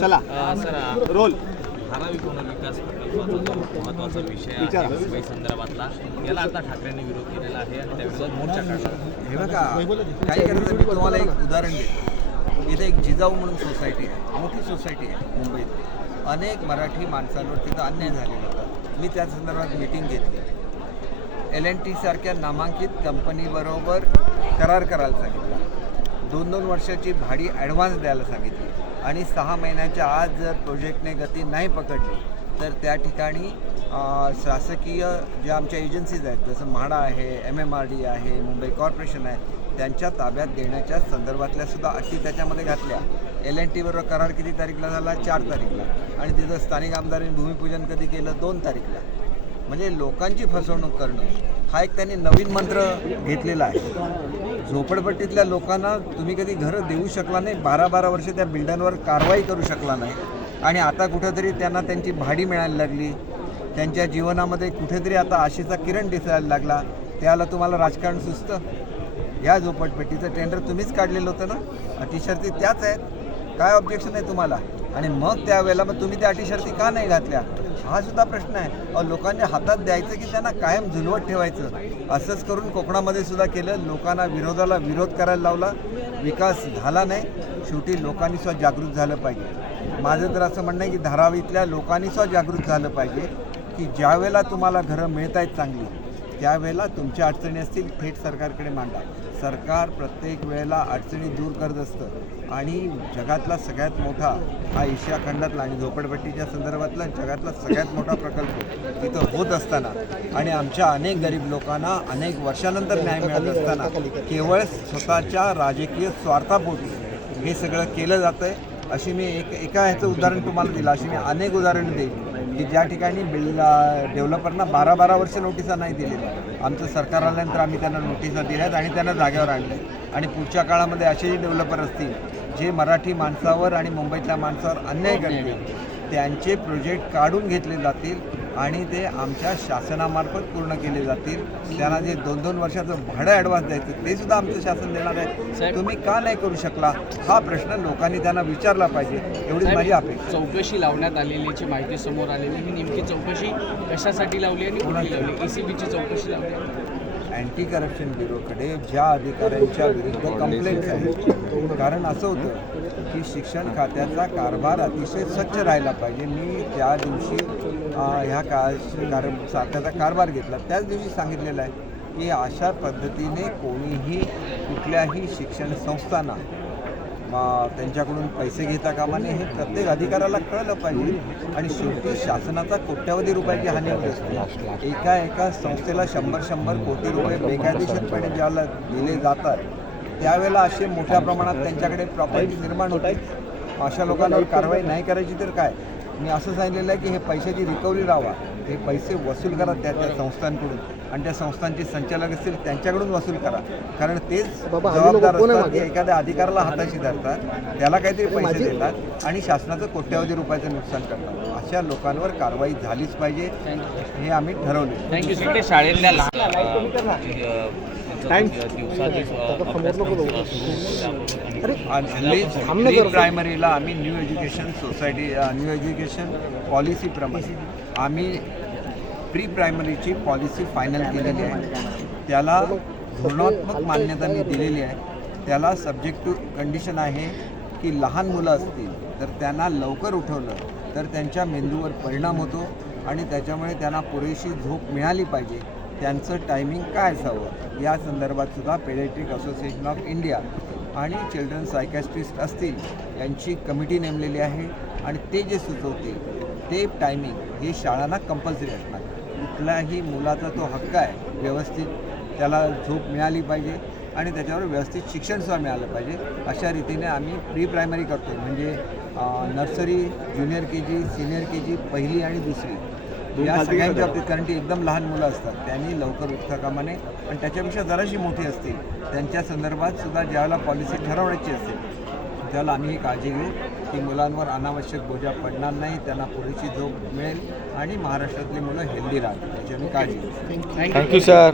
चला. रोल. धारावी पुनर्विकास प्रकल्पाचा जो महत्त्वाचा विषय आहे मुंबई संदर्भातला. याला आता ठाकरेंनी विरोध केलेला आहे आणि त्याविरोधात मोर्चा काढला. हे बघा काय करायचं मी तुम्हाला एक उदाहरण देतो. इथे एक जिजाऊ म्हणून सोसायटी आहे. मोठी सोसायटी आहे मुंबईत. अनेक मराठी माणसांवर तिथं अन्याय झालेला होता. मी त्या संदर्भात मिटिंग घेतली. एल एन टी सारख्या नामांकित कंपनीबरोबर करार करायला सांगितला. दोन दोन वर्षाची भाडी ॲडव्हान्स द्यायला सांगितली. आणि सहा महिन्याच्या आज जर प्रोजेक्टने गती नाही पकडली तर त्या ठिकाणी शासकीय ज्या आमच्या एजन्सीज आहेत जसं म्हाडा आहे एम एम आर डी आहे मुंबई कॉर्पोरेशन आहे त्यांच्या ताब्यात देण्याच्या संदर्भातल्या सुद्धा अटी त्याच्यामध्ये घातल्या. एल एन टीबरोबर करार किती तारीखला झाला? चार तारीखला. आणि तिथं स्थानिक आमदारांनी भूमिपूजन कधी केलं? दोन तारीखला. म्हणजे लोकांची फसवणूक करणं हा एक त्यांनी नवीन मंत्र घेतलेला आहे. झोपडपट्टीतल्या लोकांना तुम्ही कधी घरं देऊ शकला नाही बारा बारा वर्ष त्या बिल्डरवर कारवाई करू शकला नाही. आणि आता कुठेतरी त्यांना त्यांची भाडी मिळायला लागली. त्यांच्या जीवनामध्ये कुठेतरी आता आशेचा किरण दिसायला लागला. त्याला तुम्हाला राजकारण सुचतं? या झोपडपट्टीचं टेंडर तुम्हीच काढलेलं होतं ना? अटी शर्ती त्याच आहेत. काय ऑब्जेक्शन आहे तुम्हाला? आणि मग त्यावेळेला मग तुम्ही त्या अटी शर्ती का नाही घातल्या? हा सुद्धा प्रश्न आहे. अहो, लोकांनी हातात द्यायचं की त्यांना कायम झुलवत ठेवायचं. असंच करून कोकणामध्ये सुद्धा केलं. लोकांना विरोधाला विरोध करायला लावला. विकास झाला नाही. शेवटी लोकांनी सुद्धा जागृत झालं पाहिजे. माझं तर असं म्हणणं आहे की धारावीतल्या लोकांनी सुद्धा जागृत झालं पाहिजे की ज्यावेळेला तुम्हाला घरं मिळत आहेत चांगली त्यावेळेला तुमच्या अडचणी असतील थेट सरकारकडे मांडा. सरकार प्रत्येक वेळेला अडचणी दूर करत असतं. आणि जगातला सगळ्यात मोठा हा एशिया खंडातला आणि झोपडपट्टीच्या संदर्भातला जगातला सगळ्यात मोठा प्रकल्प तिथं होत असताना आणि आमच्या अनेक गरीब लोकांना अनेक वर्षानंतर न्याय मिळत असताना केवळ स्वतःच्या राजकीय स्वार्थापोटी हे सगळं केलं जातं आहे अशी मी एक एका ह्याचं उदाहरण तुम्हाला दिलं अशी मी अनेक उदाहरणं देईन की ज्या ठिकाणी बिल डेव्हलपरना बारा बारा वर्ष नोटिसा नाही दिलेल्या आमचं सरकार आल्यानंतर आम्ही त्यांना नोटिसा दिल्यात आणि त्यांना जागेवर आणले आणि पुढच्या काळामध्ये असेही डेव्हलपर असतील जे मराठी माणसावर आणि मुंबईतल्या माणसावर अन्याय करतील त्यांचे प्रोजेक्ट काढून घेतले जातील आणि ते आमच्या शासनामार्फत पूर्ण केले जातील. त्यांना जे दोन दोन वर्षाचं भाडं ॲडव्हान्स द्यायचं ते सुद्धा आमचं शासन देणार आहे. तुम्ही का नाही करू शकला? हा प्रश्न लोकांनी त्यांना विचारला पाहिजे. एवढीच माझी अपेक्षा. चौकशी लावण्यात आलेलीची माहिती समोर आलेली ही नेमकी चौकशी कशासाठी लावली आणि कुठली लावली? E एसीबीची चौकशी लावली. अँटी करप्शन ब्युरोकडे ज्या अधिकाऱ्यांच्या विरुद्ध कंप्लेंट्स आहेत कारण असं होतं की शिक्षण खात्याचा कारभार अतिशय स्वच्छ राहिला पाहिजे. मी त्या दिवशी ह्या का कार खात्याचा कारभार घेतला त्याच दिवशी सांगितलेलं आहे की अशा पद्धतीने कोणीही कुठल्याही शिक्षण संस्थांना त्यांच्याकडून पैसे घेता कामा नये हे प्रत्येक अधिकाऱ्याला कळलं पाहिजे. आणि शेवटी शासनाचा कोट्यावधी रुपयाची हानी होत असते. एका एका संस्थेला शंभर शंभर कोटी रुपये बेकायदेशीरपणे ज्याला दिले जातात त्यावेळेला असे मोठ्या प्रमाणात त्यांच्याकडे प्रॉपर्टी निर्माण होते. अशा लोकांवर कारवाई नाही करायची तर काय? मी असं सांगितलेलं आहे की हे पैशाची रिकव्हरी राहावा. हे पैसे वसूल करा त्या त्या संस्थांकडून. आणि त्या संस्थांचे संचालक असतील त्यांच्याकडून वसूल करा. कारण तेच जबाबदार असतात की एखाद्या अधिकाराला हाताशी धरतात त्याला काहीतरी पैसे देतात आणि शासनाचं कोट्यावधी रुपयाचं नुकसान करतात. अशा लोकांवर कारवाई झालीच पाहिजे. हे आम्ही ठरवले शाळेतल्या लहान अ, त्यांचं दिवसाची अ, अभ्यासक्रम सुरू आहे. आणि हल्ली प्री प्रायमरीला आम्ही new education society new education पॉलिसीप्रमाणे आम्ही प्री प्रायमरीची पॉलिसी फायनल केलेली आहे. त्याला धोरणात्मक मान्यता मी दिलेली आहे. त्याला सब्जेक्टिव कंडिशन आहे की लहान मुलं असतील तर त्यांना लवकर उठवलं तर त्यांच्या मेंदूवर परिणाम होतो आणि त्याच्यामुळे त्यांना पुरेशी झोप मिळाली पाहिजे. त्यांचं टायमिंग काय असावं? या संदर्भात सुद्धा पेडेट्रिक असोसिएशन ऑफ इंडिया आणि चिल्ड्रन सायकॅस्ट्रिस्ट असतील यांची कमिटी नेमलेली आहे आणि ते जे सुचवतील ते टायमिंग हे शाळांना कंपल्सरी असणार. कुठल्याही मुलाचा तो हक्क आहे व्यवस्थित त्याला झोप मिळाली पाहिजे आणि त्याच्यावर व्यवस्थित शिक्षणसुद्धा मिळालं पाहिजे अशा रीतीने आम्ही प्री प्रायमरी करतो म्हणजे nursery junior K G senior K G पहिली आणि दुसरी. या सगळ्यांच्या बाबतीत कारण ती एकदम लहान मुलं असतात. त्यांनी लवकर उठता कामा नये. आणि त्याच्यापेक्षा जराशी मोठी असतील. त्यांच्या संदर्भात सुद्धा ज्यावेळेला पॉलिसी ठरवण्याची असेल त्याला आम्ही ही काळजी घेऊ की मुलांवर अनावश्यक बोजा पडणार नाही त्यांना पुरेशी झोप मिळेल आणि महाराष्ट्रातली मुलं हेल्दी राहतील. याची आम्ही काळजी घेऊ. Thank you sir